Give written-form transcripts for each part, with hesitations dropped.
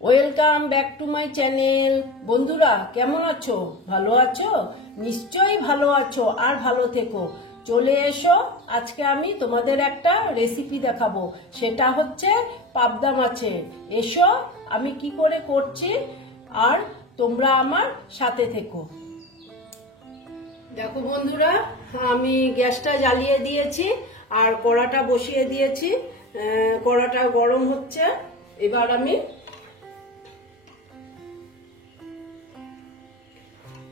Welcome back to my channel. বন্ধুরা কেমন আছো? ভালো আছো? নিশ্চয়ই ভালো আছো আর ভালো থেকো। চলে এসো, আজকে আমি তোমাদের একটা রেসিপি দেখাবো, সেটা হচ্ছে পাবদা মাছের। এসো আমি কি করে করছি আর তোমরা আমার সাথে থেকো। দেখো বন্ধুরা, আমি গ্যাসটা জ্বালিয়ে দিয়েছি আর কড়াটা বসিয়ে দিয়েছি। কড়াটা গরম হচ্ছে। এবার আমি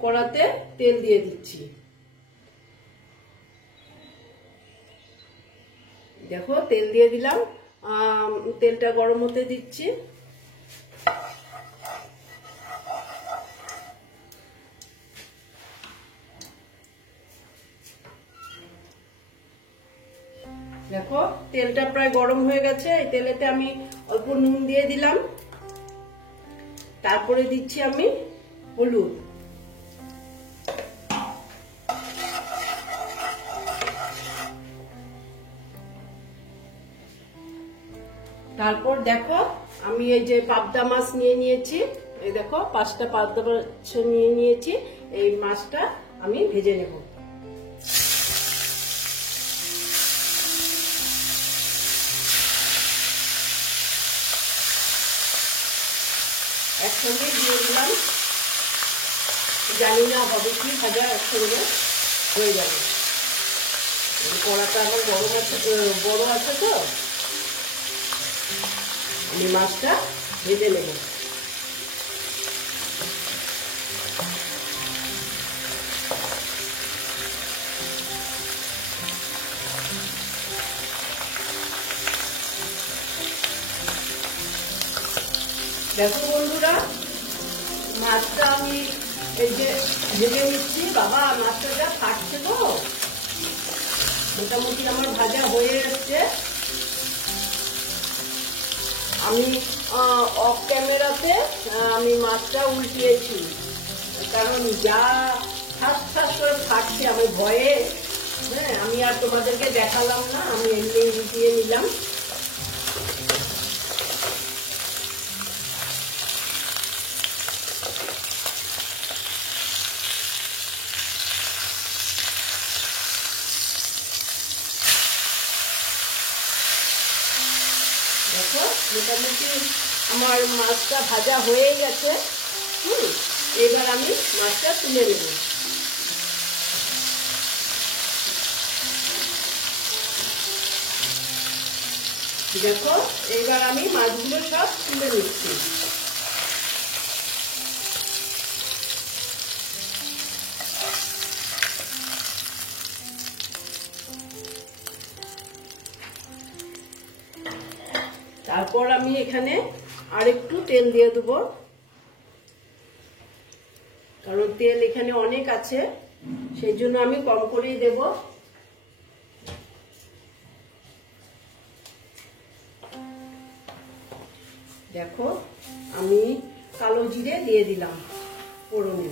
কড়াতে তেল দিয়ে দিচ্ছি। দেখো তেল দিয়ে দিলাম, তেলটা গরম হতে দিচ্ছি। দেখো তেলটা প্রায় গরম হয়ে গেছে। এই তেলেতে আমি অল্প নুন দিয়ে দিলাম, তারপরে দিচ্ছি আমি হলুদ, তারপর দেখো আমি এই যে পাবদা মাছ নিয়ে নিয়েছি, এই দেখো 5টা পাবদা মাছ নিয়ে নিয়েছি। এই মাছটা আমি ভেজে নেব। একসঙ্গে দিয়ে দিলাম, জানি না হবে কি ভাজা একসঙ্গে হয়ে যাবে। কড়াটা আমার বড় আছে তো, আমি মাছটা ভেজে নেব। দেখো বন্ধুরা, মাছটা আমি এই যে ভেজে নিচ্ছি। বাবা মাছটা যা ফাটছে তো, মোটামুটি আমার ভাজা হয়ে এসছে। আমি অফ ক্যামেরাতে আমি মাছটা উল্টিয়েছি, কারণ যা ঠাস ঠাস করে ফাটছে আমি ভয়ে, হ্যাঁ আমি আর তোমাদেরকে দেখালাম না, আমি এমনি উল্টিয়ে নিলাম। দেখো মোটামুটি আমার মাছটা ভাজা হয়ে গেছে। এবার আমি মাছটা তুলে নেব। দেখো এবার আমি মাছগুলো সব তুলে নিচ্ছি। তারপর আমি এখানে আরেকটু তেল দিয়ে দেবো, কারণ তেল এখানে অনেক আছে, সেই জন্য আমি কম করেই দেব। দেখো আমি কালো জিরে দিয়ে দিলাম ফোড়নে।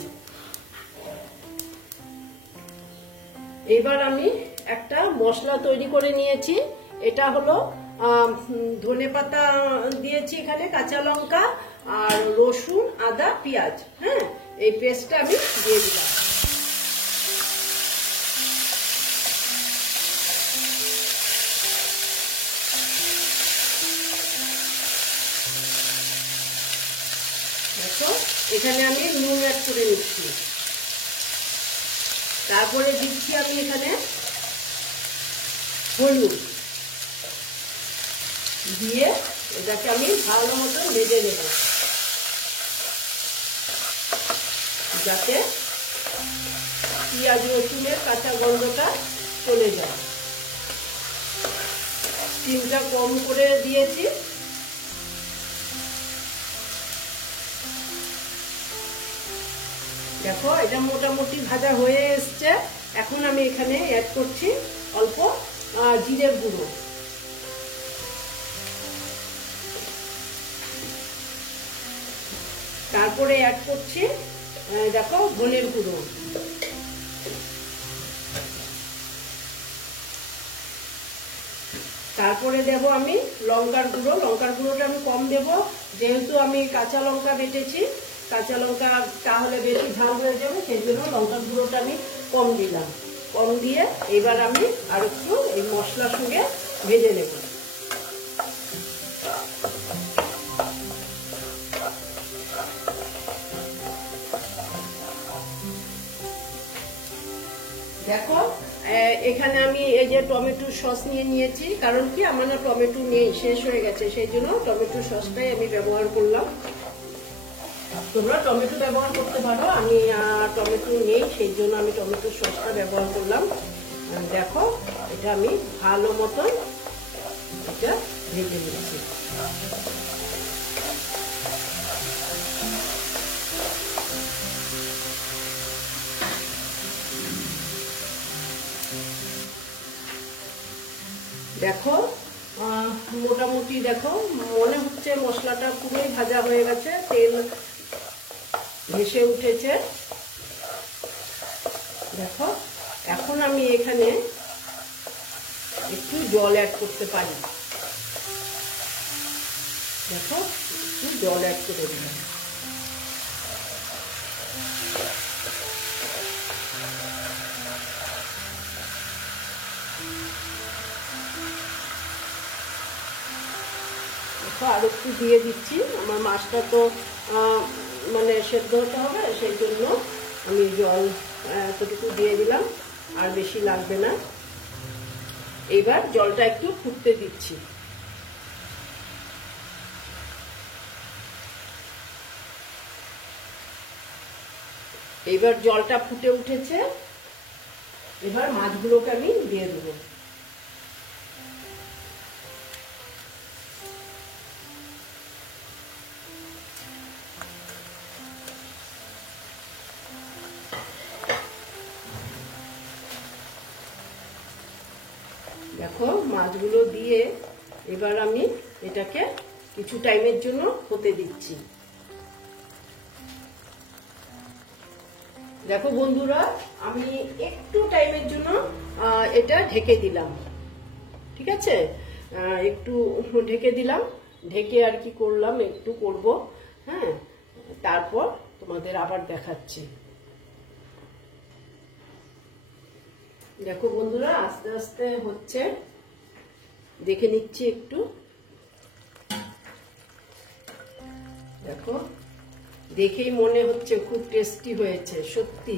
এবার আমি একটা মশলা তৈরি করে নিয়েছি। এটা হলো ধনেপাতা দিয়েছি এখানে, কাঁচা লঙ্কা আর রসুন, আদা, পেঁয়াজ, হ্যাঁ এই পেস্টটা আমি দিয়ে দিলাম। দেখো এখানে আমি নুন অ্যাড করে নিচ্ছি। তারপরে দিচ্ছি আমি এখানে হলুদ দিয়ে এটাকে আমি ভালো মতো ভেজে নেব, যাতে পেঁয়াজ রসুনের কাঁচা গন্ধটা চলে যায়। স্টিমটা কম করে দিয়েছি। দেখো এটা মোটামুটি ভাজা হয়ে এসছে। এখন আমি এখানে অ্যাড করছি অল্প জিরের গুঁড়ো, তারপরে অ্যাড করছি দেখো ধনের গুঁড়ো, তারপরে দেব আমি লঙ্কার গুঁড়ো। লঙ্কার গুঁড়োটা আমি কম দেব, যেহেতু আমি কাঁচা লঙ্কা বেটেছি, কাঁচা লঙ্কা তাহলে বেশি ঝাল হয়ে যাবে, সেই জন্য লঙ্কার গুঁড়োটা আমি কম দিলাম। কম দিয়ে এবার আমি আর একটু এই মশলার সঙ্গে ভেজে নেব। দেখো এখানে আমি এই যে টমেটো সস নিয়েছি, কারণ কি আমার না টমেটো নেই, শেষ হয়ে গেছে, সেই জন্য টমেটো সসটাই আমি ব্যবহার করলাম। তোমরা টমেটো ব্যবহার করতে পারো, আমি টমেটো নেই সেই জন্য আমি টমেটো সসটা ব্যবহার করলাম। দেখো এটা আমি ভালো মতন এটা ভেজে নিচ্ছি। দেখো মোটামুটি দেখো মনে হচ্ছে মশলাটা পুরোই ভাজা হয়ে গেছে, তেল ভেসে উঠেছে। দেখো এখন আমি এখানে একটু জল অ্যাড করতে পারি। দেখো একটু জল অ্যাড করে দিলাম। আর একটু দিয়ে দিচ্ছি, আমার মাছটা তো মানে সেদ্ধ হতে হবে, সেই জন্য আমি জল এতটুকু দিয়ে দিলাম, আর বেশি লাগবে না। এবার জলটা একটু ফুটতে দিচ্ছি। এবার জলটা ফুটে উঠেছে, এবার মাছগুলোকে আমি দিয়ে দেবো। দেখো মাছগুলো দিয়ে এবার আমি এটাকে কিছু টাইমের জন্য হতে দিচ্ছি। দেখো বন্ধুরা, আমি একটু টাইমের জন্য এটা ঢেকে দিলাম। ঠিক আছে, একটু ঢেকে দিলাম, ঢেকে আর কি করলাম, একটু করব, হ্যাঁ, তারপর তোমাদের আবার দেখাচ্ছি। দেখো বন্ধুরা, আস্তে আস্তে হচ্ছে, দেখে নিচ্ছি একটু। দেখো দেখেই মনে হচ্ছে খুব টেস্টি হয়েছে, সত্যি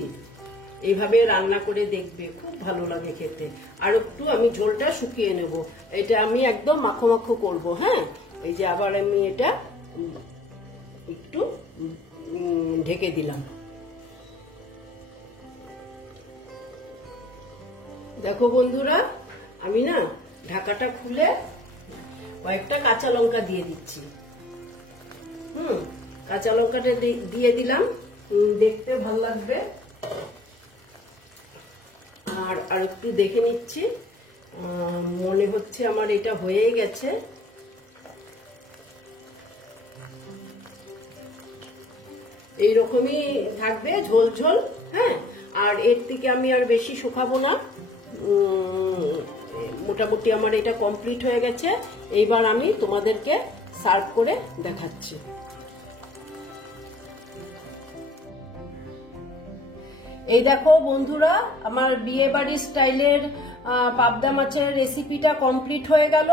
এইভাবে রান্না করে দেখবে, খুব ভালো লাগে খেতে। আর একটু আমি ঝোলটা শুকিয়ে নেব, এটা আমি একদম মাখো মাখো করব। হ্যাঁ, এই যে আবার আমি এটা একটু ঢেকে দিলাম। দেখো বন্ধুরা, আমি না ঢাকাটা খুলে কয়েকটা কাঁচা লঙ্কা দিয়ে দিচ্ছি। কাঁচা লঙ্কাটা দিয়ে দিলাম, দেখতে ভালো লাগবে। আর একটু দেখে নিচ্ছি, মনে হচ্ছে আমার এটা হয়েই গেছে। এইরকমই থাকবে, ঝোল ঝোল। হ্যাঁ, আর এর থেকে আমি আর বেশি শুকাবো না। মোটামুটি আমার এটা কমপ্লিট হয়ে গেছে। এইবার আমি তোমাদেরকে সার্ভ করে দেখাচ্ছি। এই দেখো বন্ধুরা, আমার বিয়ে বাড়ির স্টাইলের পাবদা মাছের রেসিপিটা কমপ্লিট হয়ে গেল।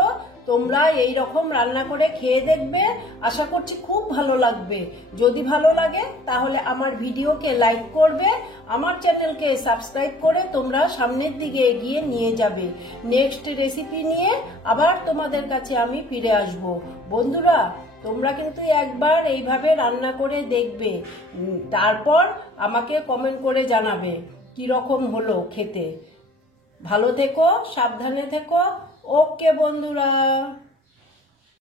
তোমরা এই রকম রান্না করে খেয়ে দেখবে, আশা করছি খুব ভালো লাগবে। যদি ভালো লাগে তাহলে আমার ভিডিওকে লাইক করবে, আমার চ্যানেলকে সাবস্ক্রাইব করে তোমরা সামনের দিকে এগিয়ে নিয়ে যাবে। নেক্সট রেসিপি নিয়ে আবার তোমাদের কাছে আমি ফিরে আসব। বন্ধুরা, তোমরা কিন্তু একবার এইভাবে রান্না করে দেখবে, তারপর আমাকে কমেন্ট করে জানাবে কি রকম হলো খেতে। ভালো থেকো, সাবধানে থেকো। ওকে বন্ধুরা।